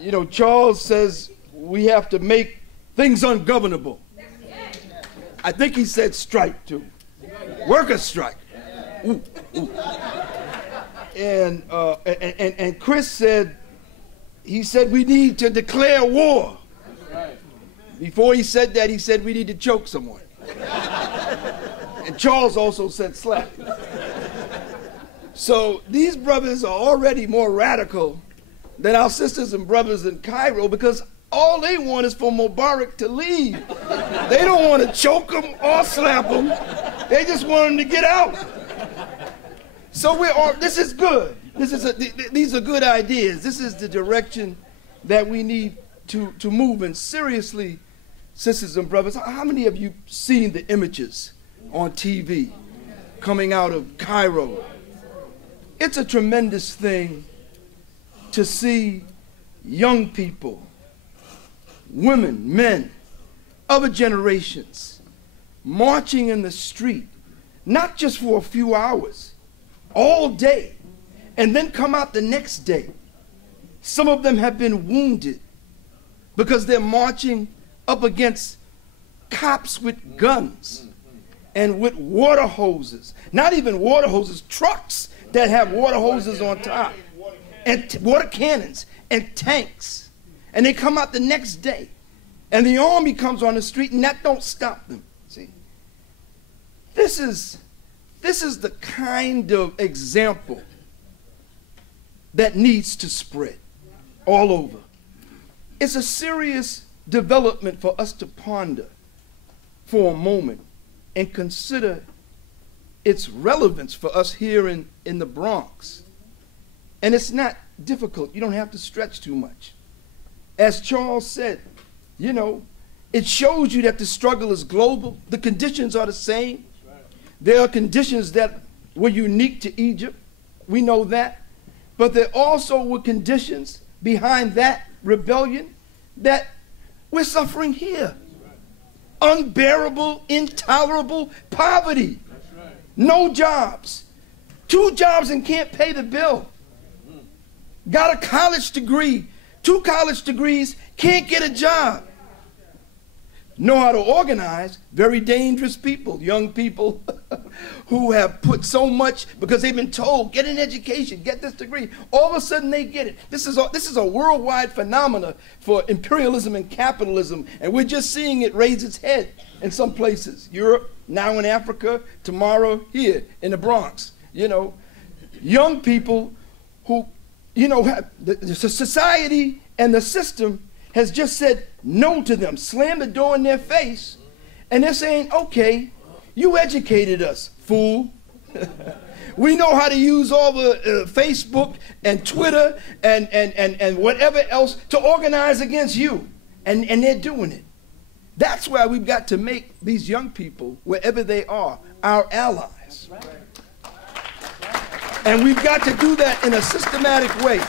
you know, Charles says we have to make things ungovernable. I think he said strike too. Workers strike. Ooh, ooh. And Chris said, he said we need to declare war. Before he said that, he said we need to choke someone. And Charles also said slap. So these brothers are already more radical than our sisters and brothers in Cairo, because all they want is for Mubarak to leave. They don't want to choke him or slap him. They just want him to get out. So this is good. These are good ideas. This is the direction that we need to move in. Seriously, sisters and brothers, how many of you seen the images on TV coming out of Cairo? It's a tremendous thing to see young people, women, men, other generations marching in the street, not just for a few hours, all day, and then come out the next day. Some of them have been wounded because they're marching up against cops with guns and with water hoses. Not even water hoses, trucks that have water hoses on top, and water cannons and tanks. And they come out the next day, and the army comes on the street, and that don't stop them. See, this is the kind of example that needs to spread all over. It's a serious development for us to ponder for a moment and consider its relevance for us here in the Bronx. And it's not difficult. You don't have to stretch too much. As Charles said, you know, it shows you that the struggle is global. The conditions are the same. There are conditions that were unique to Egypt. We know that. But there also were conditions behind that rebellion that we're suffering here. Unbearable, intolerable poverty. No jobs. 2 jobs and can't pay the bill. Got a college degree, 2 college degrees, can't get a job. Know how to organize, very dangerous people, young people who have put so much because they've been told, get an education, get this degree. All of a sudden they get it. This is a worldwide phenomena for imperialism and capitalism, and we're just seeing it raise its head in some places. Europe, now in Africa, tomorrow here in the Bronx. You know, young people who, you know, the society and the system has just said no to them, slammed the door in their face, and they're saying, okay, you educated us, fool. We know how to use all the Facebook and Twitter and whatever else to organize against you, and they're doing it. That's why we've got to make these young people, wherever they are, our allies. And we've got to do that in a systematic way.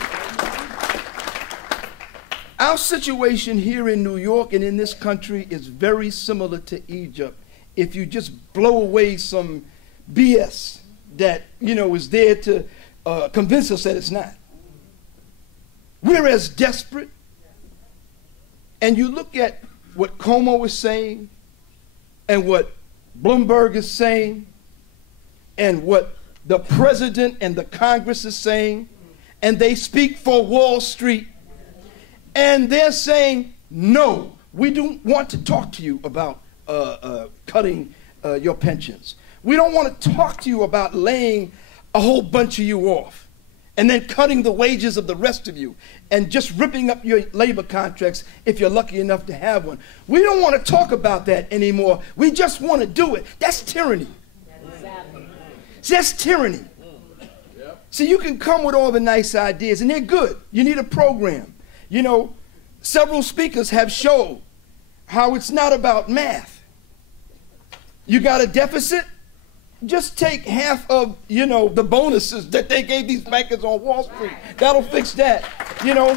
Our situation here in New York and in this country is very similar to Egypt. If you just blow away some BS that, you know, is there to convince us that it's not. We're as desperate. And you look at what Como is saying and what Bloomberg is saying and what the president and the Congress is saying, and they speak for Wall Street. And they're saying, no, we don't want to talk to you about cutting your pensions. We don't want to talk to you about laying a whole bunch of you off and then cutting the wages of the rest of you and just ripping up your labor contracts if you're lucky enough to have one. We don't want to talk about that anymore. We just want to do it. That's tyranny. See, that's tyranny. See, you can come with all the nice ideas, and they're good. You need a program. You know, several speakers have shown how it's not about math. You got a deficit? Just take half of, you know, the bonuses that they gave these bankers on Wall Street. That'll fix that, you know.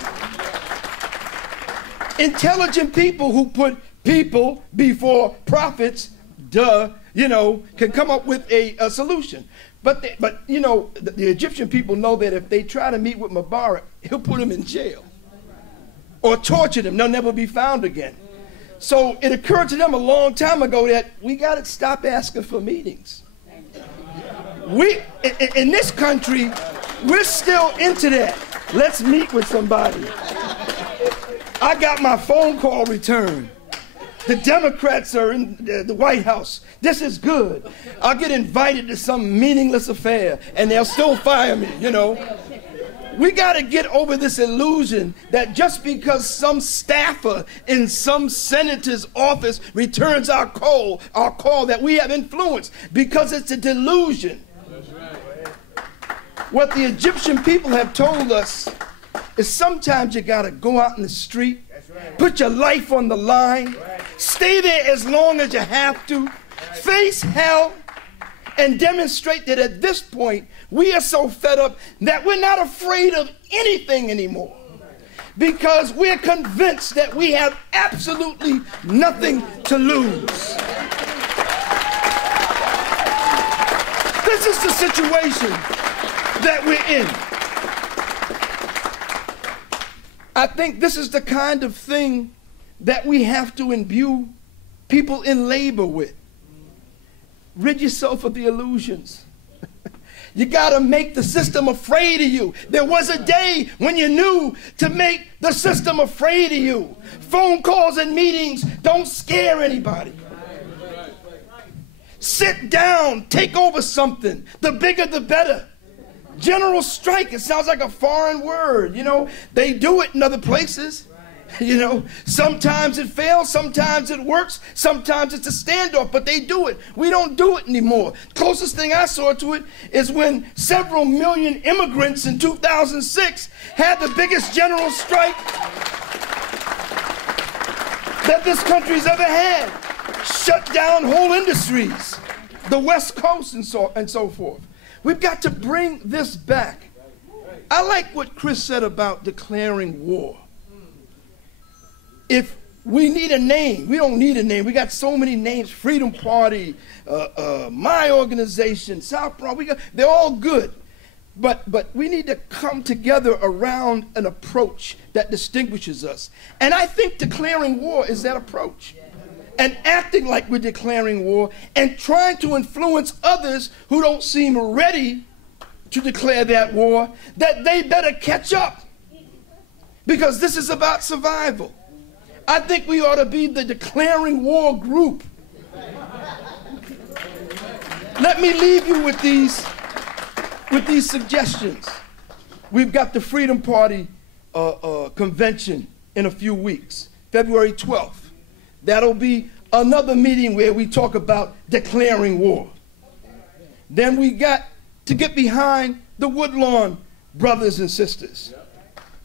Intelligent people who put people before profits, you know, can come up with a solution. But you know, the Egyptian people know that if they try to meet with Mubarak, he'll put them in jail. or torture them, they'll never be found again. So it occurred to them a long time ago that we got to stop asking for meetings. In this country, we're still into that. Let's meet with somebody. I got my phone call returned. The Democrats are in the White House. This is good. I'll get invited to some meaningless affair, and they'll still fire me, you know. We got to get over this illusion that just because some staffer in some senator's office returns our call that we have influence, because it's a delusion. That's right. What the Egyptian people have told us is sometimes you got to go out in the street, put your life on the line, stay there as long as you have to, face hell, and demonstrate that at this point we are so fed up that we're not afraid of anything anymore, because we're convinced that we have absolutely nothing to lose. This is the situation that we're in. I think this is the kind of thing that we have to imbue people in labor with. Rid yourself of the illusions. You got to make the system afraid of you. There was a day when you knew to make the system afraid of you. Phone calls and meetings don't scare anybody. Sit down, take over something. The bigger the better. General strike, it sounds like a foreign word. You know, they do it in other places. You know, sometimes it fails, sometimes it works, sometimes it's a standoff, but they do it. We don't do it anymore. Closest thing I saw to it is when several million immigrants in 2006 had the biggest general strike that this country's ever had. Shut down whole industries, the West Coast and so forth. We've got to bring this back. I like what Chris said about declaring war. If we need a name, we don't need a name. We got so many names: Freedom Party, my organization, South Bronx. They're all good. But we need to come together around an approach that distinguishes us. And I think declaring war is that approach. And acting like we're declaring war and trying to influence others who don't seem ready to declare that war, that they better catch up. Because this is about survival. I think we ought to be the declaring war group. Let me leave you with these suggestions. We've got the Freedom Party convention in a few weeks, February 12th. That'll be another meeting where we talk about declaring war. Then we got to get behind the Woodlawn brothers and sisters.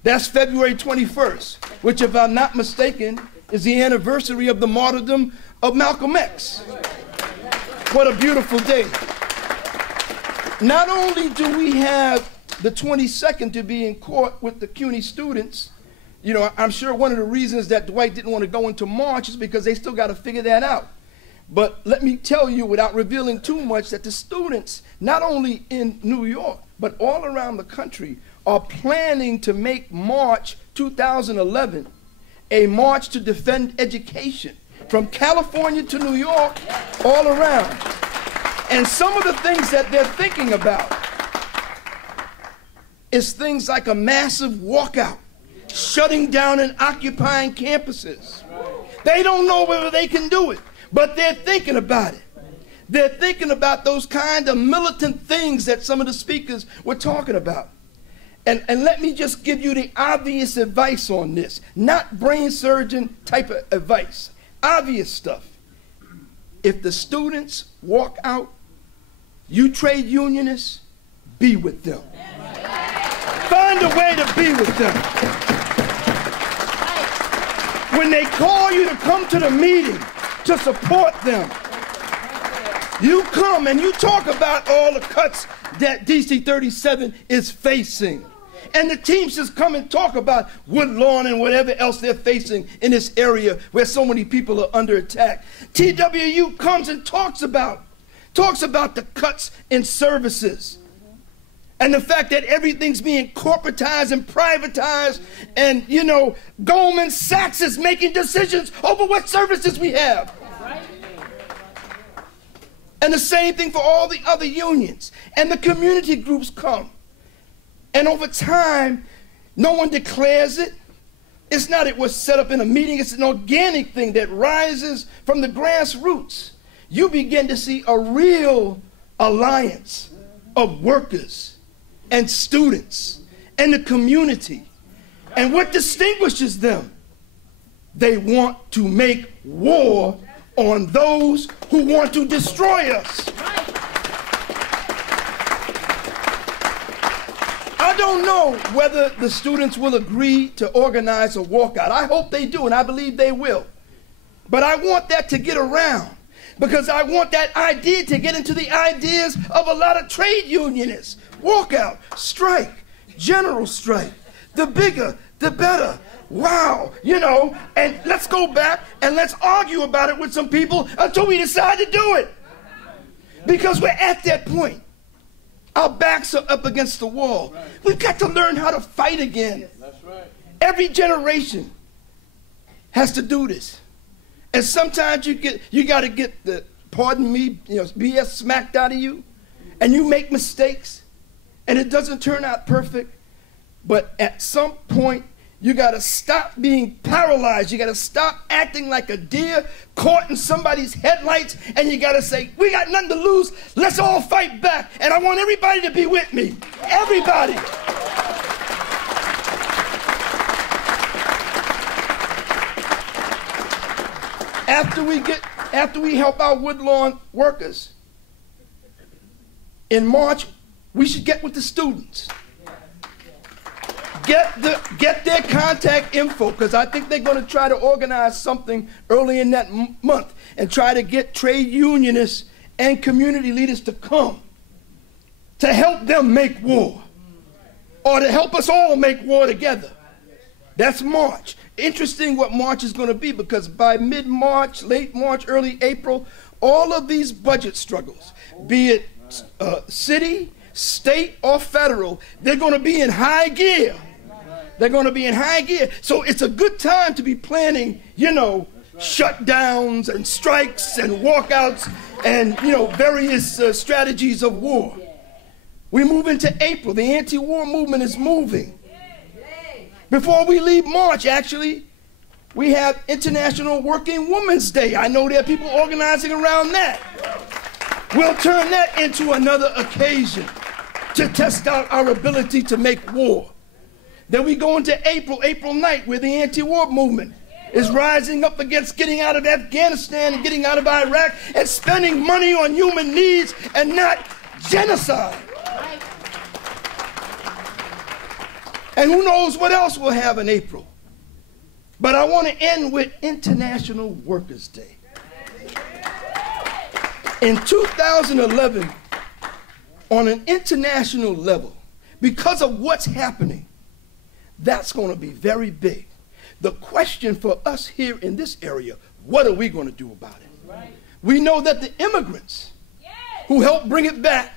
That's February 21st, which, if I'm not mistaken, is the anniversary of the martyrdom of Malcolm X. What a beautiful day. Not only do we have the 22nd to be in court with the CUNY students, you know, I'm sure one of the reasons that Dwight didn't want to go into March is because they still got to figure that out. But let me tell you, without revealing too much, that the students, not only in New York, but all around the country, are planning to make March 2011 a march to defend education, from California to New York, all around. And some of the things that they're thinking about is things like a massive walkout, shutting down and occupying campuses. They don't know whether they can do it, but they're thinking about it. They're thinking about those kind of militant things that some of the speakers were talking about. And let me just give you the obvious advice on this, not brain surgeon type of advice, obvious stuff. If the students walk out, you trade unionists, be with them. Find a way to be with them. When they call you to come to the meeting to support them, you come and you talk about all the cuts that DC 37 is facing. And the Teamsters come and talk about Woodlawn and whatever else they're facing in this area where so many people are under attack. TWU comes and talks about the cuts in services. And the fact that everything's being corporatized and privatized, and, you know, Goldman Sachs is making decisions over what services we have. And the same thing for all the other unions. And the community groups come. And over time, no one declares it. It's not it was set up in a meeting. It's an organic thing that rises from the grassroots. You begin to see a real alliance of workers and students and the community. And what distinguishes them? They want to make war on those who want to destroy us. I don't know whether the students will agree to organize a walkout. I hope they do, and I believe they will. But I want that to get around, because I want that idea to get into the ideas of a lot of trade unionists. Walkout, strike, general strike. The bigger, the better. Wow, you know, and let's go back and let's argue about it with some people until we decide to do it. Because we're at that point. Our backs are up against the wall. We've got to learn how to fight again. That's right. Every generation has to do this. And sometimes you got to get the, pardon me, BS smacked out of you, and you make mistakes, and it doesn't turn out perfect. But at some point, you got to stop being paralyzed. You got to stop acting like a deer caught in somebody's headlights, and you got to say, we got nothing to lose. Let's all fight back. And I want everybody to be with me. Everybody. After we help our Woodlawn workers, in March, we should get with the students. Get their contact info, because I think they're going to try to organize something early in that month and try to get trade unionists and community leaders to come to help them make war, or to help us all make war together. That's March. Interesting what March is going to be, because by mid-March, late March, early April, all of these budget struggles, be it city, state, or federal, they're going to be in high gear. They're going to be in high gear. So it's a good time to be planning, shutdowns and strikes and walkouts and, various strategies of war. We move into April. The anti-war movement is moving. Before we leave March, actually, we have International Working Women's Day. I know there are people organizing around that. We'll turn that into another occasion to test out our ability to make war. Then we go into April night, where the anti-war movement is rising up against getting out of Afghanistan and getting out of Iraq and spending money on human needs and not genocide. And who knows what else we'll have in April. But I want to end with International Workers' Day. In 2011, on an international level, because of what's happening, that's going to be very big. The question for us here in this area, what are we going to do about it? Right. We know that the immigrants who helped bring it back,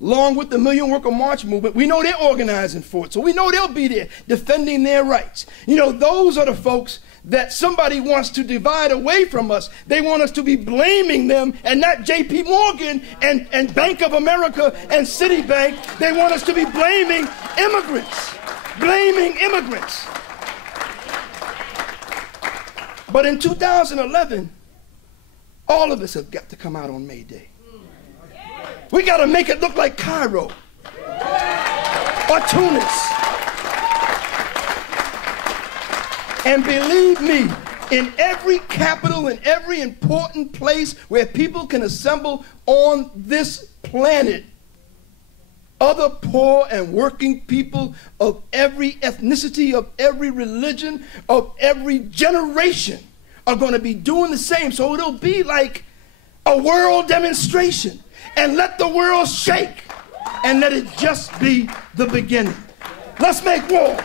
along with the Million Worker March movement, we know they're organizing for it. So we know they'll be there defending their rights. Those are the folks that somebody wants to divide away from us. They want us to be blaming them, and not J.P. Morgan and Bank of America and Citibank. They want us to be blaming immigrants. Blaming immigrants. But in 2011, all of us have got to come out on May Day. We got to make it look like Cairo or Tunis. And believe me, in every capital, in every important place where people can assemble on this planet, other poor and working people of every ethnicity, of every religion, of every generation are going to be doing the same. So it'll be like a world demonstration. And let the world shake, and let it just be the beginning. Let's make war.